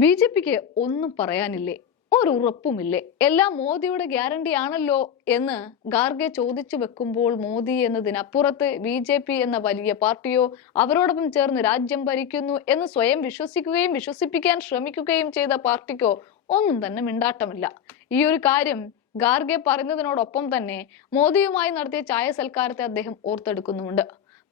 B J പിക്ക് ഒന്നും പറയാനില്ലേ? ഒരു ഉറപ്പുമില്ലേ എല്ലാം മോദിയുടെ ഗ്യാരണ്ടി ആണല്ലോ എന്ന് ഗാർഗെ ചോദിച്ചു വെക്കുമ്പോൾ മോദി എന്നതിനപ്പുറത്ത് ബി ജെ പി എന്ന വലിയ പാർട്ടിയോ അവരോടൊപ്പം ചേർന്ന് രാജ്യം ഭരിക്കുന്നു എന്ന് സ്വയം വിശ്വസിക്കുകയും വിശ്വസിപ്പിക്കാൻ ശ്രമിക്കുകയും ചെയ്ത പാർട്ടിക്കോ ഒന്നും തന്നെ മിണ്ടാട്ടമില്ല. ഈ ഒരു കാര്യം ഗാർഗെ പറയുന്നതിനോടൊപ്പം തന്നെ മോദിയുമായി നടത്തിയ ചായ സൽക്കാരത്തെ അദ്ദേഹം ഓർത്തെടുക്കുന്നുമുണ്ട്.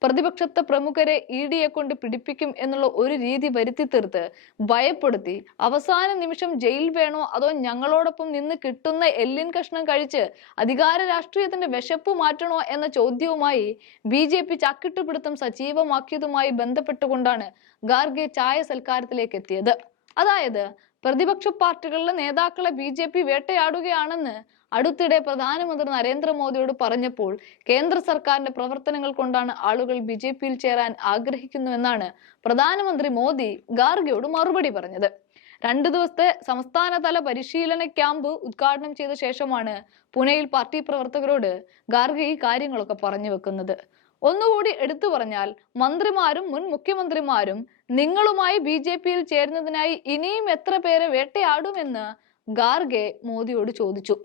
പ്രതിപക്ഷത്തെ പ്രമുഖരെ ഇ ഡിയെ കൊണ്ട് പിടിപ്പിക്കും എന്നുള്ള ഒരു രീതി വരുത്തി തീർത്ത് ഭയപ്പെടുത്തി. അവസാന നിമിഷം ജയിൽ വേണോ അതോ ഞങ്ങളോടൊപ്പം നിന്ന് കിട്ടുന്ന എല്ലിൻ കഷ്ണം കഴിച്ച് അധികാര രാഷ്ട്രീയത്തിന്റെ വിശപ്പ് മാറ്റണോ എന്ന ചോദ്യവുമായി ബി ജെ പി ചക്കിട്ടുപിടുത്തം സജീവമാക്കിയതുമായി ബന്ധപ്പെട്ടുകൊണ്ടാണ് ഗാർഗെ ചായ സൽക്കാരത്തിലേക്ക് എത്തിയത് അതായത് പ്രതിപക്ഷ പാർട്ടികളിലെ നേതാക്കളെ ബി ജെ പി വേട്ടയാടുകയാണെന്ന് അടുത്തിടെ പ്രധാനമന്ത്രി നരേന്ദ്രമോദിയോട് പറഞ്ഞപ്പോൾ കേന്ദ്ര സർക്കാരിന്റെ പ്രവർത്തനങ്ങൾ കൊണ്ടാണ് ആളുകൾ ബി ജെ പിയിൽ ചേരാൻ ആഗ്രഹിക്കുന്നുവെന്നാണ് പ്രധാനമന്ത്രി മോദി ഗാർഗയോട് മറുപടി പറഞ്ഞത്. രണ്ടു ദിവസത്തെ സംസ്ഥാനതല പരിശീലന ക്യാമ്പ് ഉദ്ഘാടനം ചെയ്ത ശേഷമാണ് പുനെയിൽ പാർട്ടി പ്രവർത്തകരോട് ഗാർഗെ ഈ കാര്യങ്ങളൊക്കെ പറഞ്ഞു വെക്കുന്നത്. ഒന്നുകൂടി എടുത്തു പറഞ്ഞാൽ മന്ത്രിമാരും മുൻ മുഖ്യമന്ത്രിമാരും നിങ്ങളുമായി ബി ജെ പിയിൽ ചേരുന്നതിനായി ഇനിയും എത്ര പേരെ വേട്ടയാടുമെന്ന് ഗാർഗെ മോദിയോട് ചോദിച്ചു.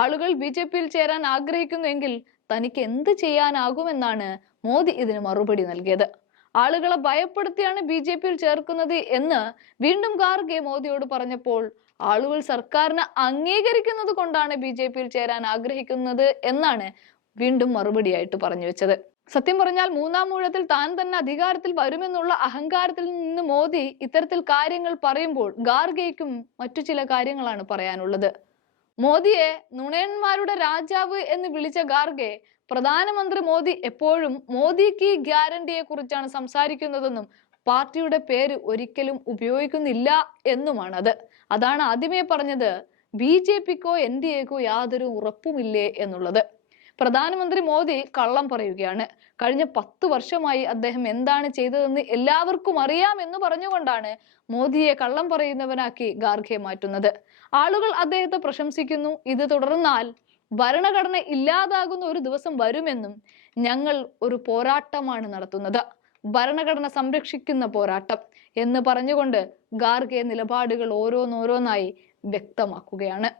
ആളുകൾ ബി ജെ പിയിൽ ചേരാൻ ആഗ്രഹിക്കുന്നുവെങ്കിൽ തനിക്ക് എന്ത് ചെയ്യാനാകുമെന്നാണ് മോദി ഇതിന് മറുപടി നൽകിയത്. ആളുകളെ ഭയപ്പെടുത്തിയാണ് ബി ജെ പിയിൽ ചേർക്കുന്നത് എന്ന് വീണ്ടും ഗാർഗെ മോദിയോട് പറഞ്ഞപ്പോൾ ആളുകൾ സർക്കാരിനെ അംഗീകരിക്കുന്നത് കൊണ്ടാണ് ബി ജെ പിയിൽ ചേരാൻ ആഗ്രഹിക്കുന്നത് എന്നാണ് വീണ്ടും മറുപടിയായിട്ട് പറഞ്ഞു വെച്ചത്. സത്യം പറഞ്ഞാൽ മൂന്നാം ഊഴത്തിൽ താൻ തന്നെ അധികാരത്തിൽ വരുമെന്നുള്ള അഹങ്കാരത്തിൽ നിന്ന് മോദി ഇത്തരത്തിൽ കാര്യങ്ങൾ പറയുമ്പോൾ ഗാർഗയ്ക്കും മറ്റു ചില കാര്യങ്ങളാണ് പറയാനുള്ളത്. മോദിയെ നുണയന്മാരുടെ രാജാവ് എന്ന് വിളിച്ച ഗാർഗെ പ്രധാനമന്ത്രി മോദി എപ്പോഴും മോദി കി ഗ്യാരണ്ടിയെ കുറിച്ചാണ് സംസാരിക്കുന്നതെന്നും പാർട്ടിയുടെ പേര് ഒരിക്കലും ഉപയോഗിക്കുന്നില്ല എന്നുമാണ് അത് അതാണ് ആദ്യമേ പറഞ്ഞത്. ബി ജെ പിക്കോ എൻ ഡി എക്കോ യാതൊരു ഉറപ്പുമില്ലേ എന്നുള്ളത്. പ്രധാനമന്ത്രി മോദി കള്ളം പറയുകയാണ്. കഴിഞ്ഞ പത്ത് വർഷമായി അദ്ദേഹം എന്താണ് ചെയ്തതെന്ന് എല്ലാവർക്കും അറിയാം എന്ന് പറഞ്ഞുകൊണ്ടാണ് മോദിയെ കള്ളം പറയുന്നവനാക്കി ഗാർഖെ മാറ്റുന്നത്. ആളുകൾ അദ്ദേഹത്തെ പ്രശംസിക്കുന്നു. ഇത് തുടർന്നാൽ ഭരണഘടന ഇല്ലാതാകുന്ന ഒരു ദിവസം വരുമെന്നും ഞങ്ങൾ ഒരു പോരാട്ടമാണ് നടത്തുന്നത്. ഭരണഘടന സംരക്ഷിക്കുന്ന പോരാട്ടം എന്ന് പറഞ്ഞുകൊണ്ട് ഗാർഗെ നിലപാടുകൾ ഓരോന്നോരോന്നായി വ്യക്തമാക്കുകയാണ്.